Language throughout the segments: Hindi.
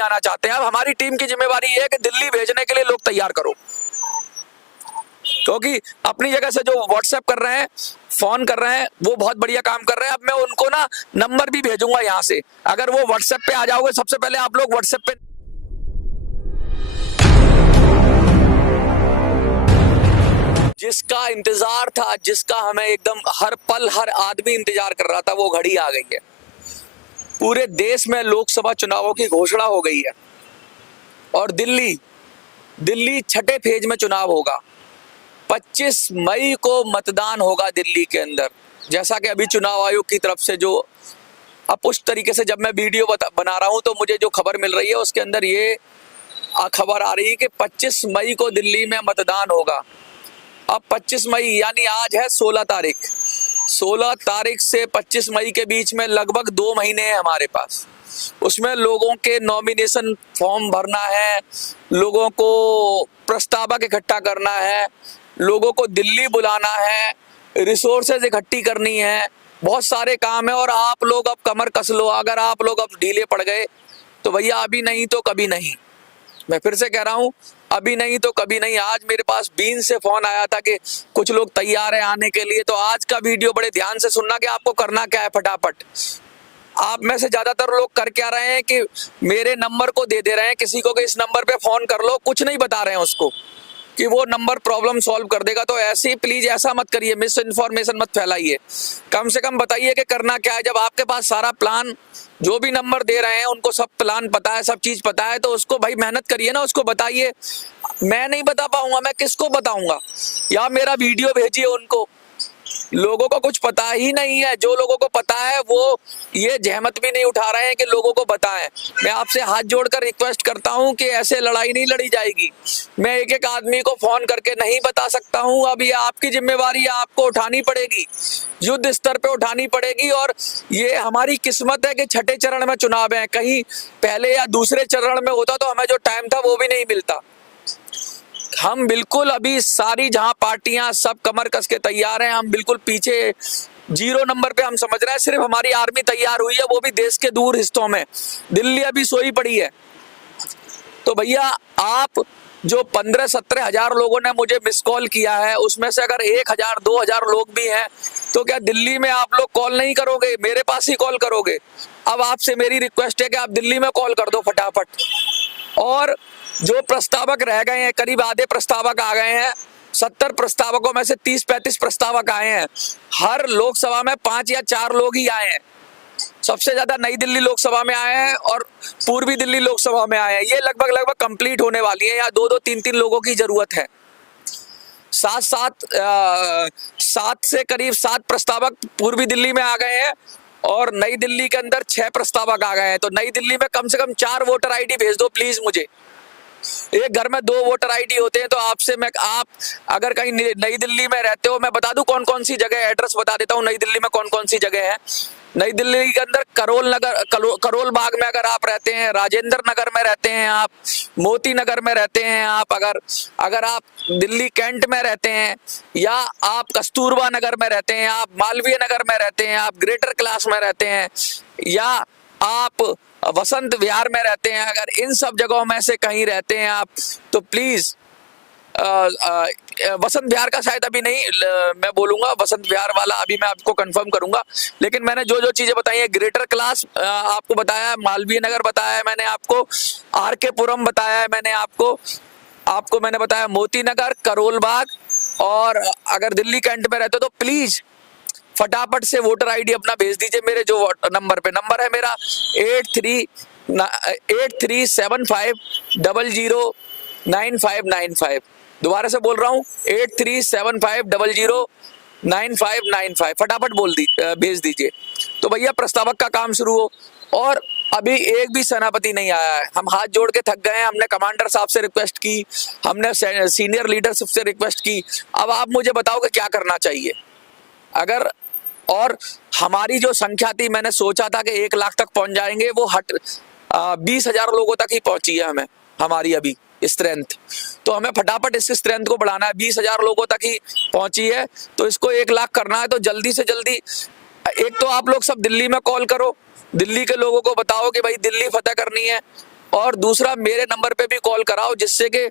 आना चाहते हैं। अब हमारी टीम की जिम्मेवारी है कि दिल्ली भेजने के लिए लोग तैयार करो, क्योंकि अपनी जगह से जो व्हाट्सएप कर रहे हैं, फोन कर रहे हैं, वो बहुत बढ़िया काम कर रहे हैं। अब मैं उनको ना नंबर भी भेजूंगा यहाँ से, अगर वो व्हाट्सएप पे आ जाओगे, सबसे पहले आप लोग व्हाट्सएप पे जिसका इंतजार था, जिसका हमें एकदम हर पल हर आदमी इंतजार कर रहा था, वो घड़ी आ गई है। पूरे देश में लोकसभा चुनावों की घोषणा हो गई है और दिल्ली छठे फेज में चुनाव होगा। 25 मई को मतदान होगा दिल्ली के अंदर, जैसा कि अभी चुनाव आयोग की तरफ से जो अब उस तरीके से जब मैं वीडियो बना रहा हूं तो मुझे जो खबर मिल रही है उसके अंदर ये खबर आ रही है कि 25 मई को दिल्ली में मतदान होगा। अब 25 मई यानी आज है 16 तारीख, 16 तारीख से 25 मई के बीच में लगभग 2 महीने हैं हमारे पास। उसमें लोगों के नॉमिनेशन फॉर्म भरना है, लोगों को प्रस्तावक इकट्ठा करना है, लोगों को दिल्ली बुलाना है, रिसोर्सेज इकट्ठी करनी है, बहुत सारे काम है। और आप लोग अब कमर कस लो, अगर आप लोग अब ढीले पड़ गए तो भैया अभी नहीं तो कभी नहीं। मैं फिर से कह रहा हूं, अभी नहीं तो कभी नहीं। आज मेरे पास बीन से फोन आया था कि कुछ लोग तैयार है आने के लिए, तो आज का वीडियो बड़े ध्यान से सुनना कि आपको करना क्या है। फटाफट आप में से ज्यादातर लोग कर क्या रहे हैं कि मेरे नंबर को दे रहे हैं किसी को कि इस नंबर पे फोन कर लो, कुछ नहीं बता रहे हैं उसको कि वो नंबर प्रॉब्लम सॉल्व कर देगा। तो ऐसे प्लीज ऐसा मत करिए, मिस इन्फॉर्मेशन मत फैलाइए। कम से कम बताइए कि करना क्या है। जब आपके पास सारा प्लान, जो भी नंबर दे रहे हैं उनको सब प्लान पता है, सब चीज पता है, तो उसको भाई मेहनत करिए ना, उसको बताइए। मैं नहीं बता पाऊंगा, मैं किसको बताऊंगा? या मेरा वीडियो भेजिए उनको। लोगों को कुछ पता ही नहीं है, जो लोगों को पता है वो ये जहमत भी नहीं उठा रहे हैं कि लोगों को बताएं। मैं आपसे हाथ जोड़कर रिक्वेस्ट करता हूं कि ऐसे लड़ाई नहीं लड़ी जाएगी। मैं एक एक आदमी को फोन करके नहीं बता सकता हूं। अब ये आपकी जिम्मेवारी है, आपको उठानी पड़ेगी, युद्ध स्तर पे उठानी पड़ेगी। और ये हमारी किस्मत है कि छठे चरण में चुनाव है, कहीं पहले या दूसरे चरण में होता तो हमें जो टाइम था वो भी नहीं मिलता। हम बिल्कुल अभी सारी जहां पार्टियां सब कमर कस के तैयार हैं, हम बिल्कुल पीछे 0 नंबर पे हम समझ रहे हैं। सिर्फ हमारी आर्मी तैयार हुई है, वो भी देश के दूर हिस्सों में। दिल्ली अभी सोई पड़ी है। तो भैया आप जो 15-17 हजार लोगों ने मुझे मिस कॉल किया है, उसमें से अगर 1000-2000 लोग भी हैं तो क्या दिल्ली में आप लोग कॉल नहीं करोगे, मेरे पास ही कॉल करोगे? अब आपसे मेरी रिक्वेस्ट है कि आप दिल्ली में कॉल कर दो फटाफट। और जो प्रस्तावक रह गए हैं, करीब आधे प्रस्तावक आ गए हैं। 70 प्रस्तावकों में से 30-35 प्रस्तावक आए हैं। हर लोकसभा में 5 या 4 लोग ही आए हैं। सबसे ज्यादा नई दिल्ली लोकसभा में आए हैं और पूर्वी दिल्ली लोकसभा में आए हैं। ये लगभग कंप्लीट होने वाली है, यहाँ 2-2, 3-3 लोगों की जरूरत है। 7 से करीब 7 प्रस्तावक पूर्वी दिल्ली में आ गए हैं और नई दिल्ली के अंदर 6 प्रस्तावक आ गए हैं। तो नई दिल्ली में कम से कम 4 वोटर आईडी भेज दो प्लीज मुझे। एक घर में 2 वोटर आईडी होते हैं। तो आपसे मैं, आप अगर कहीं नई दिल्ली में रहते हो, मैं बता दूं कौन कौन सी जगह, एड्रेस बता देता हूं नई दिल्ली में कौन कौन सी जगह है। नई दिल्ली के अंदर करोल बाग में अगर आप रहते हैं, राजेंद्र नगर में रहते हैं आप, मोती नगर में रहते हैं आप, अगर आप दिल्ली कैंट में रहते हैं, या आप कस्तूरबा नगर में रहते हैं, आप मालवीय नगर में रहते हैं, आप ग्रेटर क्लास में रहते हैं, या आप वसंत विहार में रहते हैं, अगर इन सब जगहों में से कहीं रहते हैं आप, तो प्लीज वसंत विहार का शायद अभी नहीं, मैं बोलूंगा वसंत विहार वाला अभी मैं आपको कंफर्म करूंगा। लेकिन मैंने जो जो चीजें बताई है, ग्रेटर क्लास आपको बताया है, मालवीय नगर बताया है मैंने आपको, आरके पुरम बताया है मैंने आपको मैंने बताया मोती नगर, करोल बाग। और अगर दिल्ली कैंट में रहते हो तो प्लीज फटाफट से वोटर आईडी अपना भेज दीजिए मेरे जो नंबर है मेरा 8375009595। दोबारा से बोल रहा हूँ 8375009595। फटाफट भेज दीजिए तो भैया प्रस्तावक का काम शुरू हो। और अभी एक भी सेनापति नहीं आया है। हम हाथ जोड़ के थक गए हैं। हमने कमांडर साहब से रिक्वेस्ट की, हमने सीनियर लीडरशिप से रिक्वेस्ट की। अब आप मुझे बताओ कि क्या करना चाहिए। अगर और हमारी जो संख्या थी, मैंने सोचा था कि 1 लाख तक पहुंच जाएंगे, वो 20,000 लोगों तक ही पहुंची है हमारी अभी स्ट्रेंथ। तो हमें फटाफट इस स्ट्रेंथ को बढ़ाना है। 20,000 लोगों तक ही पहुंची है, तो इसको 1 लाख करना है। तो जल्दी से जल्दी एक तो आप लोग सब दिल्ली में कॉल करो, दिल्ली के लोगों को बताओ कि भाई दिल्ली फतेह करनी है। और दूसरा मेरे नंबर पे भी कॉल कराओ, जिससे कि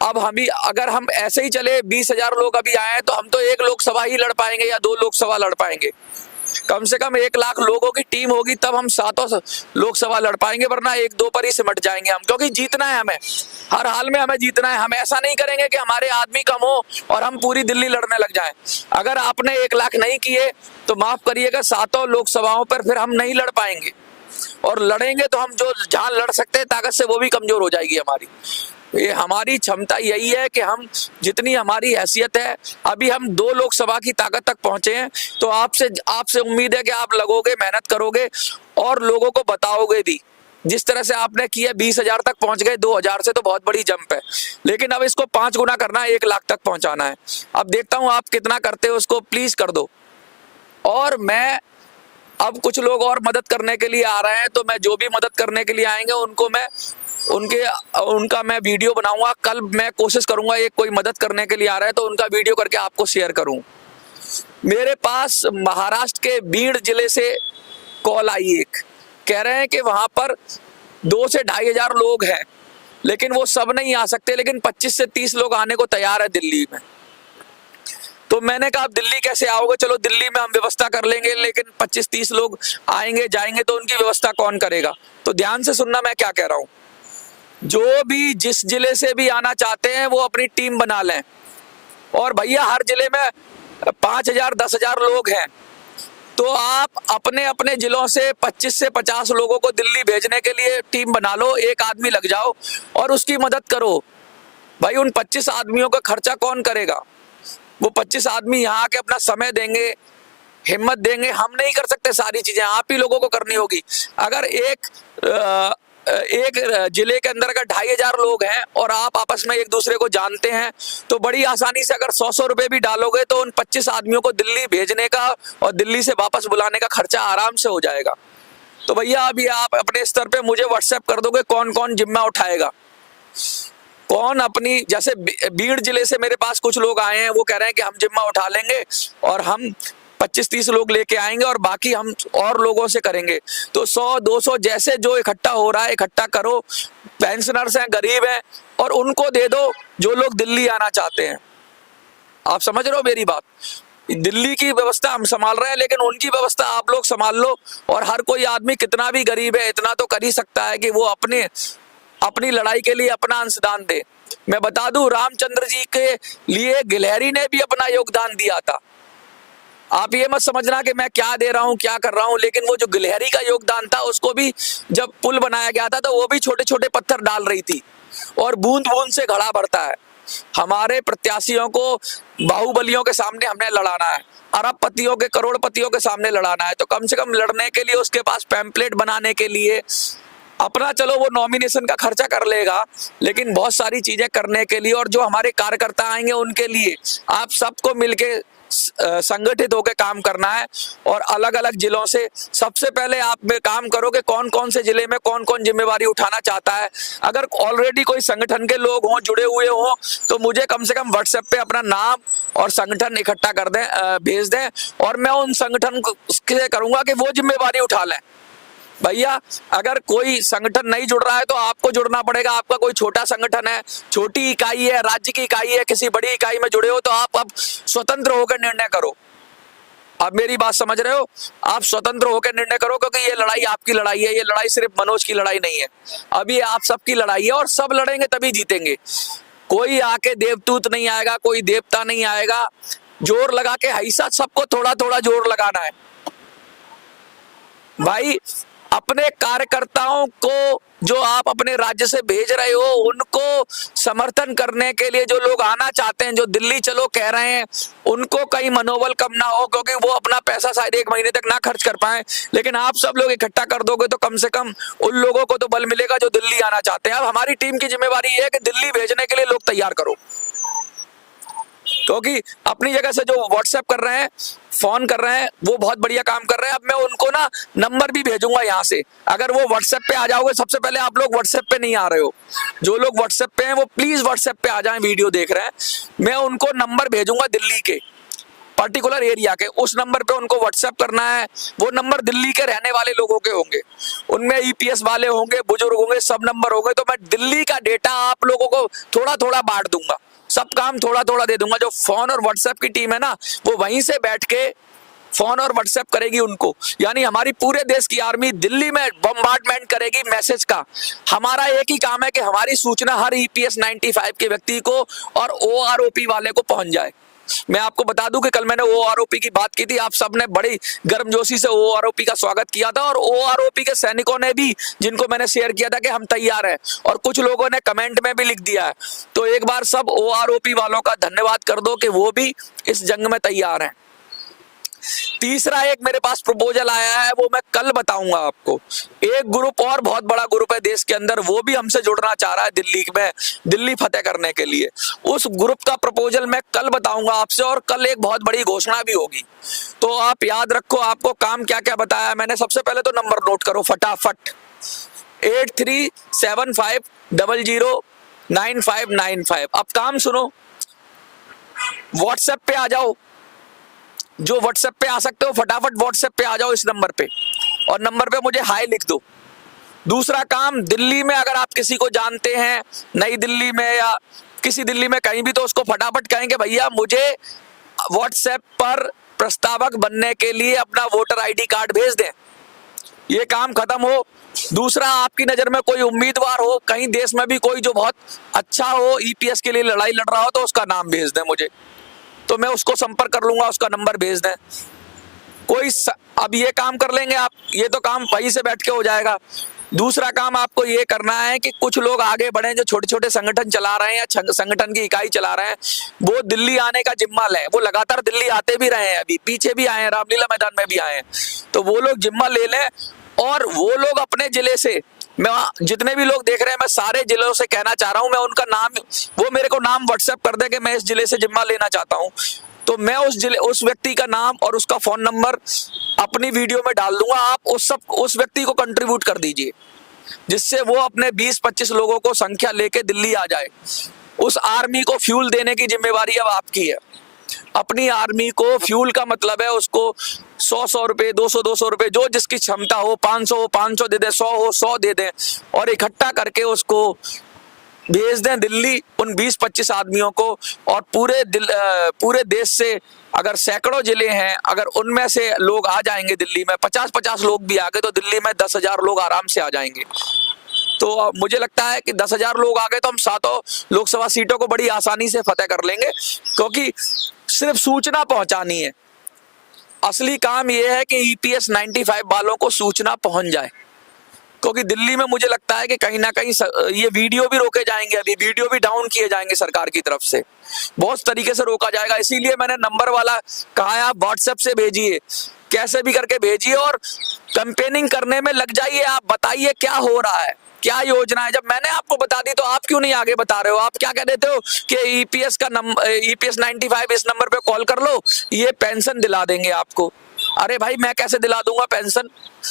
अब हम ही, अगर हम ऐसे ही चले 20,000 लोग अभी आए हैं तो हम तो 1 लोकसभा ही लड़ पाएंगे या 2 लोकसभा लड़ पाएंगे। कम से कम 1 लाख लोगों की टीम होगी तब हम 7 लोकसभा लड़ पाएंगे, वरना 1-2 पर ही सिमट जाएंगे हम, क्योंकि जीतना है हमें, हर हाल में हमें जीतना है। हम ऐसा नहीं करेंगे कि हमारे आदमी कम हो और हम पूरी दिल्ली लड़ने लग जाएं। अगर आपने 1 लाख नहीं किए तो माफ करिएगा 7 लोकसभाओं पर फिर हम नहीं लड़ पाएंगे, और लड़ेंगे तो हम जो जहां लड़ सकते हैं ताकत से वो भी कमजोर हो जाएगी हमारी। ये हमारी क्षमता यही है कि हम जितनी हमारी हैसियत है, अभी हम 2 लोकसभा की ताकत तक पहुंचे हैं, तो आपसे उम्मीद है कि आप लगोगे, मेहनत करोगे और लोगों को बताओगे भी। जिस तरह से आपने किया 20,000 तक पहुंच गए, 2,000 से तो बहुत बड़ी जंप है, लेकिन अब इसको 5 गुना करना है, 1 लाख तक पहुंचाना है। अब देखता हूं आप कितना करते हो, उसको प्लीज कर दो। और मैं अब कुछ लोग और मदद करने के लिए आ रहे हैं, तो मैं जो भी मदद करने के लिए आएंगे उनको मैं उनका मैं वीडियो बनाऊंगा। कल मैं कोशिश करूंगा, एक कोई मदद करने के लिए आ रहा है तो उनका वीडियो करके आपको शेयर करूं। मेरे पास महाराष्ट्र के बीड़ जिले से कॉल आई, एक कह रहे हैं कि वहां पर 2 से 2,500 लोग हैं, लेकिन वो सब नहीं आ सकते, लेकिन 25 से 30 लोग आने को तैयार है दिल्ली में। तो मैंने कहा आप दिल्ली कैसे आओगे? चलो दिल्ली में हम व्यवस्था कर लेंगे, लेकिन 25-30 लोग आएंगे जाएंगे तो उनकी व्यवस्था कौन करेगा? तो ध्यान से सुनना मैं क्या कह रहा हूं। जो भी जिस जिले से भी आना चाहते हैं वो अपनी टीम बना लें, और भैया हर जिले में 5,000 10,000 लोग हैं, तो आप अपने अपने जिलों से 25 से 50 लोगों को दिल्ली भेजने के लिए टीम बना लो, एक आदमी लग जाओ और उसकी मदद करो। भाई उन 25 आदमियों का खर्चा कौन करेगा? वो 25 आदमी यहाँ आके अपना समय देंगे, हिम्मत देंगे। हम नहीं कर सकते सारी चीजें, आप ही लोगों को करनी होगी। अगर एक जिले के अंदर अगर 2,500 लोग हैं और आप आपस में एक दूसरे को जानते हैं, तो बड़ी आसानी से अगर 100 रुपए भी डालोगे तो उन 25 आदमियों को दिल्ली भेजने का और दिल्ली से वापस बुलाने का खर्चा आराम से हो जाएगा। तो भैया अभी आप अपने स्तर पे मुझे व्हाट्सएप कर दोगे कौन कौन जिम्मा उठाएगा, कौन अपनी, जैसे बीड़ जिले से मेरे पास कुछ लोग आए हैं, वो कह रहे हैं कि हम जिम्मा उठा लेंगे और हम 25-30 लोग लेके आएंगे और बाकी हम और लोगों से करेंगे। तो 100-200 जैसे जो इकट्ठा हो रहा है इकट्ठा करो। पेंशनर्स हैं, गरीब हैं, और उनको दे दो जो लोग दिल्ली आना चाहते हैं। आप समझ रहे हो मेरी बात? दिल्ली की व्यवस्था हम संभाल रहे हैं, लेकिन उनकी व्यवस्था आप लोग संभाल लो। और हर कोई आदमी कितना भी गरीब है इतना तो कर ही सकता है कि वो अपनी लड़ाई के लिए अपना अंशदान दे। मैं बता दूं, रामचंद्र जी के लिए गिलहरी ने भी अपना योगदान दिया था। आप ये मत समझना कि मैं क्या दे रहा हूँ क्या कर रहा हूँ, लेकिन वो जो गिलहरी का योगदान था, उसको भी जब पुल बनाया गया था तो वो भी छोटे छोटे पत्थर डाल रही थी, और बूंद बूंद से घड़ा भरता है। हमारे प्रत्याशियों को बाहुबलियों के सामने हमने लड़ाना है, अरबपतियों के करोड़पतियों के सामने लड़ाना है, तो कम से कम लड़ने के लिए उसके पास पैम्पलेट बनाने के लिए अपना, चलो वो नॉमिनेशन का खर्चा कर लेगा, लेकिन बहुत सारी चीजें करने के लिए, और जो हमारे कार्यकर्ता आएंगे उनके लिए आप सबको मिलके संगठित होकर काम करना है। और अलग अलग जिलों से सबसे पहले आप में काम करो कि कौन कौन से जिले में कौन कौन जिम्मेवारी उठाना चाहता है। अगर ऑलरेडी कोई संगठन के लोग हों, जुड़े हुए हों, तो मुझे कम से कम व्हाट्सएप पे अपना नाम और संगठन इकट्ठा कर दें, भेज दें, और मैं उन संगठन से करूंगा कि वो जिम्मेवारी उठा लें। भैया अगर कोई संगठन नहीं जुड़ रहा है तो आपको जुड़ना पड़ेगा। आपका कोई छोटा संगठन है, छोटी इकाई है, राज्य की इकाई है, किसी बड़ी इकाई में जुड़े हो, तो आप अब स्वतंत्र होकर निर्णय करो। आप मेरी बात समझ रहे हो? आप स्वतंत्र होकर निर्णय करो, क्योंकि ये लड़ाई आपकी लड़ाई है। ये लड़ाई सिर्फ मनोज की लड़ाई नहीं है, अभी आप सबकी लड़ाई है, और सब लड़ेंगे तभी जीतेंगे। कोई आके देवदूत नहीं आएगा, कोई देवता नहीं आएगा। जोर लगा के ऐसा सबको थोड़ा थोड़ा जोर लगाना है भाई। अपने कार्यकर्ताओं को जो आप अपने राज्य से भेज रहे हो, उनको समर्थन करने के लिए जो लोग आना चाहते हैं, जो दिल्ली चलो कह रहे हैं, उनको कहीं मनोबल कम ना हो, क्योंकि वो अपना पैसा शायद 1 महीने तक ना खर्च कर पाए, लेकिन आप सब लोग इकट्ठा कर दोगे तो कम से कम उन लोगों को तो बल मिलेगा जो दिल्ली आना चाहते हैं। अब हमारी टीम की जिम्मेवारी है कि दिल्ली भेजने के लिए लोग तैयार करो, क्योंकि अपनी जगह से जो व्हाट्सएप कर रहे हैं, फोन कर रहे हैं, वो बहुत बढ़िया काम कर रहे हैं। अब मैं उनको ना नंबर भी भेजूंगा यहाँ से, अगर वो व्हाट्सएप पे आ जाओगे। सबसे पहले आप लोग व्हाट्सएप पे नहीं आ रहे हो, जो लोग व्हाट्सएप पे हैं वो प्लीज व्हाट्सएप पे आ जाएं, वीडियो देख रहे हैं, मैं उनको नंबर भेजूंगा दिल्ली के, पर्टिकुलर एरिया के, उस नंबर पे उनको व्हाट्सएप करना है। वो नंबर दिल्ली के रहने वाले लोगों के होंगे, उनमें ईपीएस वाले होंगे, बुजुर्ग होंगे, सब नंबर होंगे। तो मैं दिल्ली का डेटा आप लोगों को थोड़ा थोड़ा बांट दूंगा, सब काम थोड़ा थोड़ा दे दूंगा। जो फोन और व्हाट्सएप की टीम है ना, वो वहीं से बैठ के फोन और व्हाट्सएप करेगी उनको, यानी हमारी पूरे देश की आर्मी दिल्ली में बम्बार्डमेंट करेगी मैसेज का। हमारा एक ही काम है कि हमारी सूचना हर ईपीएस 95 के व्यक्ति को और ओआरओपी वाले को पहुंच जाए। मैं आपको बता दूं कि कल मैंने ओआरओपी की बात की थी, आप सबने बड़ी गर्मजोशी से ओआरओपी का स्वागत किया था, और ओआरओपी के सैनिकों ने भी, जिनको मैंने शेयर किया था कि हम तैयार हैं, और कुछ लोगों ने कमेंट में भी लिख दिया है। तो एक बार सब ओआरओपी वालों का धन्यवाद कर दो कि वो भी इस जंग में तैयार हैं। तीसरा एक मेरे पास प्रपोजल आया है, वो मैं कल बताऊंगा आपको। एक ग्रुप और बहुत बड़ा ग्रुप है देश के अंदर, वो भी हमसे जुड़ना चाह रहा है दिल्ली में, दिल्ली फतेह करने के लिए। उस ग्रुप का प्रपोजल मैं कल बताऊंगा आपसे, और कल एक बहुत बड़ी घोषणा भी होगी। तो आप याद रखो, आपको काम क्या क्या बताया मैंने। सबसे पहले तो नंबर नोट करो फटाफट, 8375009595। अब काम सुनो, व्हाट्सएप पे आ जाओ, जो व्हाट्सएप पे आ सकते हो फटाफट व्हाट्सएप पे आ जाओ इस नंबर पे, और नंबर पे मुझे हाय लिख दो। दूसरा काम, दिल्ली में अगर आप किसी को जानते हैं, नई दिल्ली में या किसी दिल्ली में कहीं भी, तो उसको फटाफट कहेंगे भैया मुझे व्हाट्सएप पर प्रस्तावक बनने के लिए अपना वोटर आईडी कार्ड भेज दें। ये काम खत्म हो। दूसरा, आपकी नजर में कोई उम्मीदवार हो कहीं देश में भी, कोई जो बहुत अच्छा हो, ईपीएस के लिए लड़ाई लड़ रहा हो, तो उसका नाम भेज दें मुझे, तो मैं उसको संपर्क कर लूंगा, उसका नंबर भेज दें। अब ये काम कर लेंगे आप, ये तो काम वहीं से बैठ के हो जाएगा। दूसरा काम आपको ये करना है कि कुछ लोग आगे बढ़े जो छोटे छोटे संगठन चला रहे हैं या संगठन की इकाई चला रहे हैं, वो दिल्ली आने का जिम्मा लें। वो लगातार दिल्ली आते भी रहे हैं, अभी पीछे भी आए हैं, रामलीला मैदान में भी आए हैं, तो वो लोग जिम्मा ले लें। और वो लोग अपने जिले से, मैं जितने भी लोग देख रहे हैं, मैं सारे जिलों से कहना चाह रहा हूं, मैं उनका नाम, वो मेरे को नाम व्हाट्सएप कर दे कि मैं इस जिले से जिम्मा लेना चाहता हूं, तो मैं उस व्यक्ति का नाम और उसका फोन नंबर अपनी वीडियो में डाल दूंगा। आप उस व्यक्ति को कंट्रीब्यूट कर दीजिए, जिससे वो अपने 20-25 लोगों को संख्या लेके दिल्ली आ जाए। उस आर्मी को फ्यूल देने की जिम्मेवारी अब आपकी है। अपनी आर्मी को फ्यूल का मतलब है उसको 100 रुपए, 200 रुपए, जो जिसकी क्षमता हो, 500 दे दे, 100 हो 100 दे दें, और इकट्ठा करके उसको भेज दें दिल्ली, उन 20-25 आदमियों को। और पूरे देश से अगर सैकड़ों जिले हैं, अगर उनमें से लोग आ जाएंगे दिल्ली में, 50-50 लोग भी आ गए, तो दिल्ली में 10,000 लोग आराम से आ जाएंगे। तो मुझे लगता है कि 10,000 लोग आ गए तो हम 7 लोकसभा सीटों को बड़ी आसानी से फतेह कर लेंगे, क्योंकि सिर्फ सूचना पहुंचानी है। असली काम यह है कि ईपीएस 95 वालों को सूचना पहुंच जाए, क्योंकि दिल्ली में मुझे लगता है कि कहीं ना कहीं ये वीडियो भी रोके जाएंगे, अभी वीडियो भी डाउन किए जाएंगे सरकार की तरफ से, बहुत तरीके से रोका जाएगा। इसीलिए मैंने नंबर वाला कहा है, आप व्हाट्सएप से भेजिए, कैसे भी करके भेजिए, और कैंपेनिंग करने में लग जाइए। आप बताइए क्या हो रहा है, क्या योजना है। जब मैंने आपको बता दी तो आप क्यों नहीं आगे बता रहे हो? आप क्या कह देते हो कि ईपीएस का नंबर, ईपीएस 95 इस नंबर पे कॉल कर लो, ये पेंशन दिला देंगे आपको। अरे भाई, मैं कैसे दिला दूंगा पेंशन?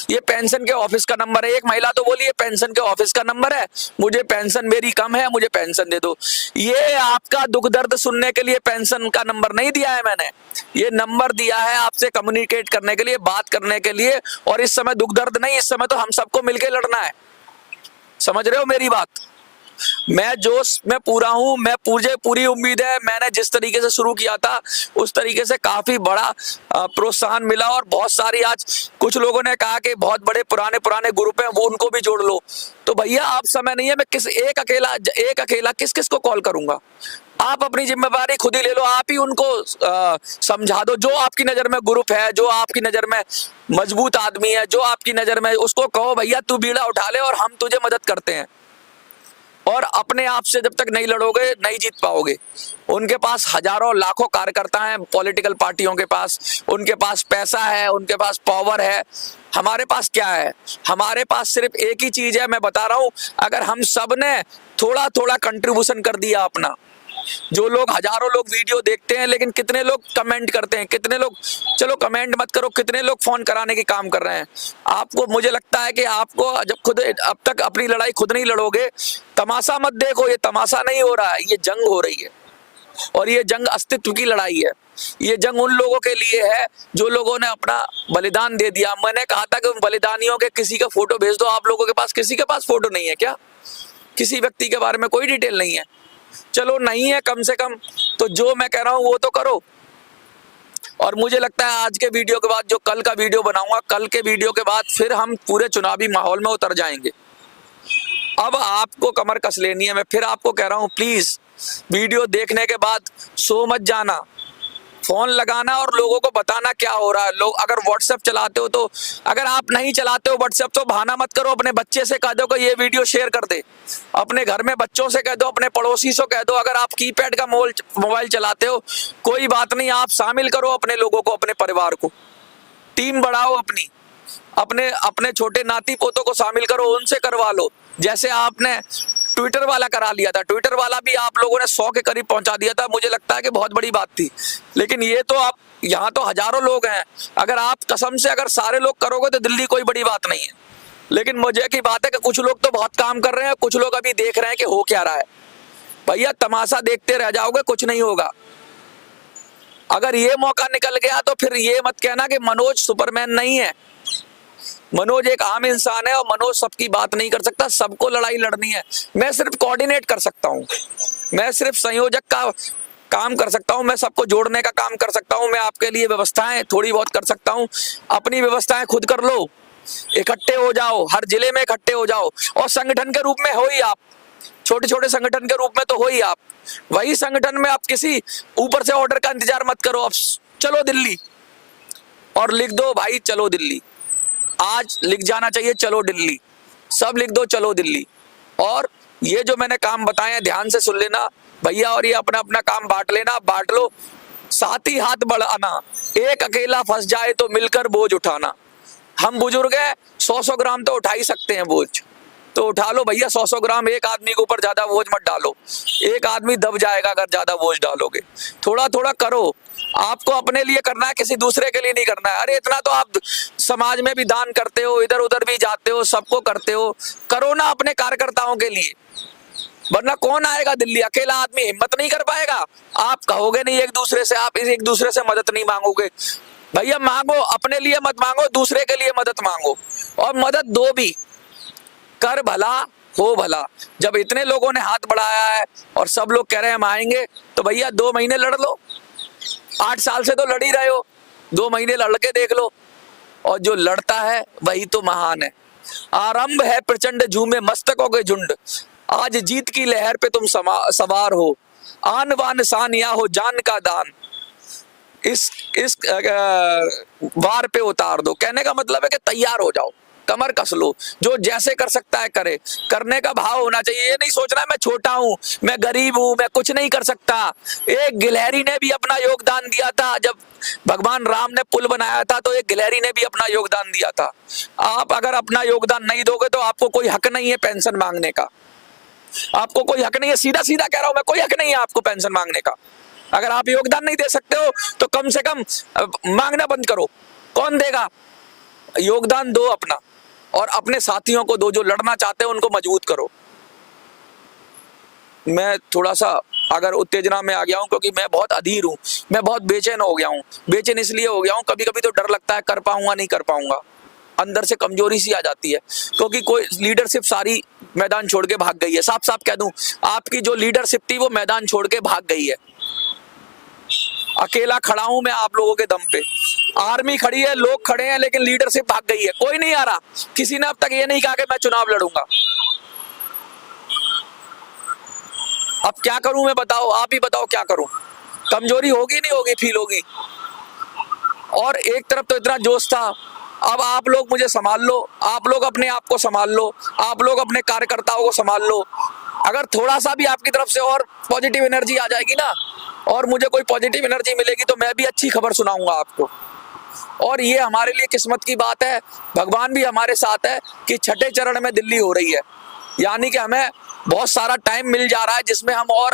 ये पेंशन के ऑफिस का नंबर है। एक महिला तो बोली ये पेंशन के ऑफिस का नंबर है, मुझे पेंशन मेरी कम है, मुझे पेंशन दे दो। ये आपका दुख दर्द सुनने के लिए पेंशन का नंबर नहीं दिया है मैंने, ये नंबर दिया है आपसे कम्युनिकेट करने के लिए, बात करने के लिए। और इस समय दुख दर्द नहीं, इस समय तो हम सबको मिलकर लड़ना है। समझ रहे हो मेरी बात? मैं जोश में पूरा हूं, पूरी उम्मीद है। मैंने जिस तरीके से शुरू किया था उस तरीके से काफी बड़ा प्रोत्साहन मिला, और बहुत सारी, आज कुछ लोगों ने कहा कि बहुत बड़े पुराने ग्रुप हैं, वो उनको भी जोड़ लो। तो भैया आप समय नहीं है, मैं एक अकेला किस को कॉल करूंगा? आप अपनी जिम्मेदारी खुद ही ले लो, आप ही उनको समझा दो। जो आपकी नजर में ग्रुप है, जो आपकी नजर में मजबूत आदमी है, जो आपकी नजर में, उसको कहो भैया तू बीड़ा उठा ले और हम तुझे मदद करते हैं। और अपने आप से जब तक नहीं लड़ोगे नहीं जीत पाओगे। उनके पास हजारों लाखों कार्यकर्ता हैं, पॉलिटिकल पार्टियों के पास, उनके पास पैसा है, उनके पास पावर है। हमारे पास क्या है? हमारे पास सिर्फ एक ही चीज है, मैं बता रहा हूं, अगर हम सब ने थोड़ा थोड़ा कंट्रीब्यूशन कर दिया अपना। जो लोग, हजारों लोग वीडियो देखते हैं, लेकिन कितने लोग कमेंट करते हैं? कितने लोग, चलो कमेंट मत करो, कितने लोग फोन कराने की काम कर रहे हैं? आपको, मुझे लगता है कि आपको जब खुद अब तक अपनी लड़ाई खुद नहीं लड़ोगे, तमाशा मत देखो। ये तमाशा नहीं हो रहा है, ये जंग हो रही है। और ये जंग अस्तित्व की लड़ाई है। ये जंग उन लोगों के लिए है जो लोगों ने अपना बलिदान दे दिया। मैंने कहा था कि उन बलिदानियों के किसी का फोटो भेज दो। आप लोगों के पास किसी के पास फोटो नहीं है क्या? किसी व्यक्ति के बारे में कोई डिटेल नहीं है? चलो नहीं है, कम से कम तो जो मैं कह रहा हूं वो तो करो। और मुझे लगता है आज के वीडियो के बाद जो कल का वीडियो बनाऊंगा, कल के वीडियो के बाद फिर हम पूरे चुनावी माहौल में उतर जाएंगे। अब आपको कमर कस लेनी है। मैं फिर आपको कह रहा हूं, प्लीज वीडियो देखने के बाद सो मत जाना, फोन लगाना और लोगों को बताना क्या हो रहा है। लोग अगर व्हाट्सएप चलाते हो तो, अगर आप नहीं चलाते हो व्हाट्सएप तो बहाना मत करो, अपने बच्चे से कह दो कि ये वीडियो शेयर कर दे, अपने घर में बच्चों से कह दो, अपने पड़ोसी से कह दो। अगर आप कीपैड का मोबाइल चलाते हो कोई बात नहीं, आप शामिल करो अपने लोगों को, अपने परिवार को, टीम बढ़ाओ अपनी, अपने छोटे नाती पोतों को शामिल करो, उनसे करवा लो। जैसे आपने ट्विटर वाला करा लिया था, ट्विटर वाला भी आप लोगों ने 100 के करीब पहुंचा दिया था। मुझे लगता है कि बहुत बड़ी बात थी, लेकिन ये तो आप, यहाँ तो हजारों लोग हैं, अगर आप कसम से अगर सारे लोग करोगे तो दिल्ली कोई बड़ी बात नहीं है। लेकिन मुझे की बात है कि कुछ लोग तो बहुत काम कर रहे हैं, कुछ लोग अभी देख रहे हैं कि हो क्या रहा है। भैया तमाशा देखते रह जाओगे, कुछ नहीं होगा। अगर ये मौका निकल गया तो फिर ये मत कहना कि मनोज सुपरमैन नहीं है। मनोज एक आम इंसान है और मनोज सबकी बात नहीं कर सकता, सबको लड़ाई लड़नी है। मैं सिर्फ कोऑर्डिनेट कर सकता हूँ, मैं सिर्फ संयोजक का काम कर सकता हूँ, मैं सबको जोड़ने का काम कर सकता हूँ, मैं आपके लिए व्यवस्थाएं थोड़ी बहुत कर सकता हूँ। अपनी व्यवस्थाएं खुद कर लो, इकट्ठे हो जाओ, हर जिले में इकट्ठे हो जाओ, और संगठन के रूप में हो ही आप, छोटे छोटे संगठन के रूप में तो हो ही आप। वही संगठन में आप किसी ऊपर से ऑर्डर का इंतजार मत करो, अब चलो दिल्ली और लिख दो भाई चलो दिल्ली। आज लिख जाना चाहिए चलो दिल्ली, सब लिख दो चलो दिल्ली। और ये जो मैंने काम बताए हैं ध्यान से सुन लेना भैया, और ये अपना अपना काम बांट लेना, बांट लो, साथ ही हाथ बढ़ाना। एक अकेला फंस जाए तो मिलकर बोझ उठाना। हम बुजुर्ग हैं, 100-100 ग्राम तो उठा ही सकते हैं बोझ, तो उठा लो भैया 100-100 ग्राम। एक आदमी के ऊपर ज्यादा बोझ मत डालो, एक आदमी दब जाएगा अगर ज्यादा बोझ डालोगे। थोड़ा थोड़ा करो, आपको अपने लिए करना है, किसी दूसरे के लिए नहीं करना है। अरे इतना तो आप समाज में भी दान करते हो, इधर उधर भी जाते हो, सबको करते हो, करो ना अपने कार्यकर्ताओं के लिए, वरना कौन आएगा दिल्ली? अकेला आदमी हिम्मत नहीं कर पाएगा। आप कहोगे नहीं एक दूसरे से, आप एक दूसरे से मदद नहीं मांगोगे। भैया मांगो, अपने लिए मत मांगो, दूसरे के लिए मदद मांगो, और मदद दो भी, कर भला हो भला। जब इतने लोगों ने हाथ बढ़ाया है और सब लोग कह रहे हैं हम आएंगे, तो भैया 2 महीने लड़ लो। 8 साल से तो लड़ ही रहे हो, 2 महीने लड़ के देख लो। और जो लड़ता है वही तो महान है। आरंभ है प्रचंड झूमे मस्तकों के झुंड, आज जीत की लहर पे तुम सवार हो, आन बान सानिया हो जान का दान, इस वार पे उतार दो। कहने का मतलब है कि तैयार हो जाओ, कमर कस लो, जो जैसे कर सकता है करे। करने का भाव होना चाहिए, ये नहीं सोचना है मैं छोटा हूं, मैं गरीब हूं, मैं कुछ नहीं कर सकता। एक गिलहरी ने भी अपना योगदान दिया था, जब भगवान राम ने पुल बनाया था तो एक गिलहरी ने भी अपना योगदान दिया था। आप अगर अपना योगदान नहीं दोगे तो आपको कोई हक नहीं है पेंशन मांगने का, आपको कोई हक नहीं है, सीधा सीधा कह रहा हूं मैं, कोई हक नहीं है आपको पेंशन मांगने का। अगर आप योगदान नहीं दे सकते हो तो कम से कम मांगना बंद करो। कौन देगा? योगदान दो अपना, और अपने साथियों को दो, जो लड़ना चाहते हैं उनको मजबूत करो। मैं थोड़ा सा अगर उत्तेजना में आ गया हूं क्योंकि मैं बहुत अधीर हूं, मैं बहुत बेचैन हो गया हूं। बेचैन इसलिए हो गया हूं, कभी कभी तो डर लगता है कर पाऊंगा नहीं कर पाऊंगा, अंदर से कमजोरी सी आ जाती है, क्योंकि कोई लीडरशिप सारी मैदान छोड़ के भाग गई है। साफ साफ कह दूं, आपकी जो लीडरशिप थी वो मैदान छोड़ के भाग गई है। अकेला खड़ा हूं मैं आप लोगों के दम पे, आर्मी खड़ी है, लोग खड़े हैं, लेकिन लीडरशिप भाग गई है, कोई नहीं आ रहा। किसी ने अब तक ये नहीं कहा कि मैं चुनाव लड़ूंगा। अब क्या करूं मैं, बताओ, आप ही बताओ क्या करूं? कमजोरी होगी नहीं होगी, फील होगी। और एक तरफ तो इतना जोश था, अब आप लोग मुझे संभाल लो, आप लोग अपने आप को संभाल लो, आप लोग अपने कार्यकर्ताओं को संभाल लो। अगर थोड़ा सा भी आपकी तरफ से और पॉजिटिव एनर्जी आ जाएगी ना, और मुझे कोई पॉजिटिव एनर्जी मिलेगी, तो मैं भी अच्छी खबर सुनाऊंगा आपको। और ये हमारे लिए किस्मत की बात है, भगवान भी हमारे साथ है कि छठे चरण में दिल्ली हो रही है, यानी कि हमें बहुत सारा टाइम मिल जा रहा है जिसमें हम और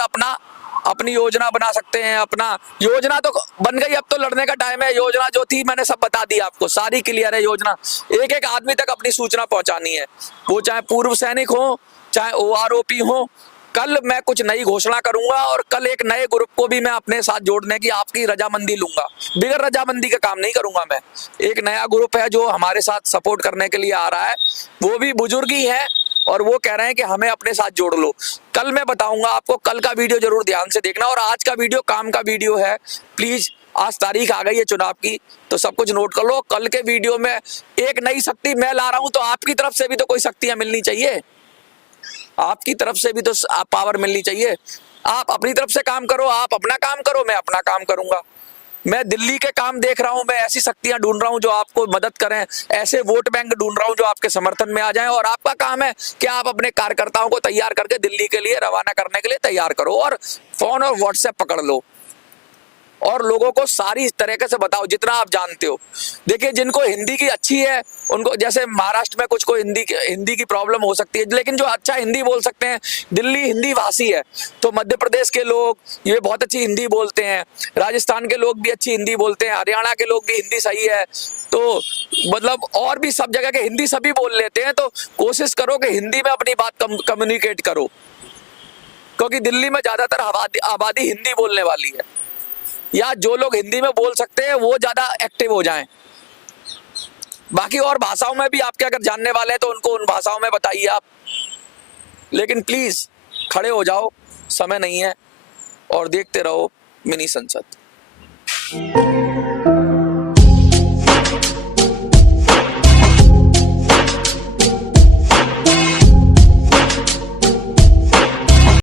अपनी योजना बना सकते हैं। अपना योजना तो बन गई, अब तो लड़ने का टाइम है। योजना जो थी मैंने सब बता दी आपको, सारी क्लियर है योजना। एक एक आदमी तक अपनी सूचना पहुंचानी है, वो चाहे पूर्व सैनिक हो, चाहे OROP हो, कल मैं कुछ नई घोषणा करूंगा और कल एक नए ग्रुप को भी मैं अपने साथ जोड़ने की आपकी रजामंदी लूंगा। बिगर रजामंदी का काम नहीं करूंगा मैं। एक नया ग्रुप है जो हमारे साथ सपोर्ट करने के लिए आ रहा है, वो भी बुजुर्ग ही है और वो कह रहे हैं कि हमें अपने साथ जोड़ लो। कल मैं बताऊंगा आपको, कल का वीडियो जरूर ध्यान से देखना। और आज का वीडियो काम का वीडियो है, प्लीज। आज तारीख आ गई है चुनाव की, तो सब कुछ नोट कर लो। कल के वीडियो में एक नई शक्ति मैं ला रहा हूं, तो आपकी तरफ से भी तो कोई शक्तियां मिलनी चाहिए, आपकी तरफ से भी तो पावर मिलनी चाहिए। आप अपनी तरफ से काम करो, आप अपना काम करो, मैं अपना काम करूंगा। मैं दिल्ली के काम देख रहा हूं, मैं ऐसी शक्तियां ढूंढ रहा हूं जो आपको मदद करें, ऐसे वोट बैंक ढूंढ रहा हूं जो आपके समर्थन में आ जाएं। और आपका काम है कि आप अपने कार्यकर्ताओं को तैयार करके दिल्ली के लिए रवाना करने के लिए तैयार करो, और फोन और व्हाट्सएप पकड़ लो और लोगों को सारी तरीके से बताओ जितना आप जानते हो। देखिए, जिनको हिंदी की अच्छी है उनको, जैसे महाराष्ट्र में कुछ को हिंदी की प्रॉब्लम हो सकती है, लेकिन जो अच्छा हिंदी बोल सकते हैं, दिल्ली हिंदी भाषी है, तो मध्य प्रदेश के लोग ये बहुत अच्छी हिंदी बोलते हैं, राजस्थान के लोग भी अच्छी हिंदी बोलते हैं, हरियाणा के लोग भी हिंदी सही है, तो मतलब और भी सब जगह के हिंदी सभी बोल लेते हैं। तो कोशिश करो कि हिंदी में अपनी बात कम्युनिकेट करो, क्योंकि दिल्ली में ज्यादातर आबादी हिंदी बोलने वाली है, या जो लोग हिंदी में बोल सकते हैं वो ज्यादा एक्टिव हो जाएं। बाकी और भाषाओं में भी आपके अगर जानने वाले हैं तो उनको उन भाषाओं में बताइए आप, लेकिन प्लीज खड़े हो जाओ, समय नहीं है, और देखते रहो मिनी संसद।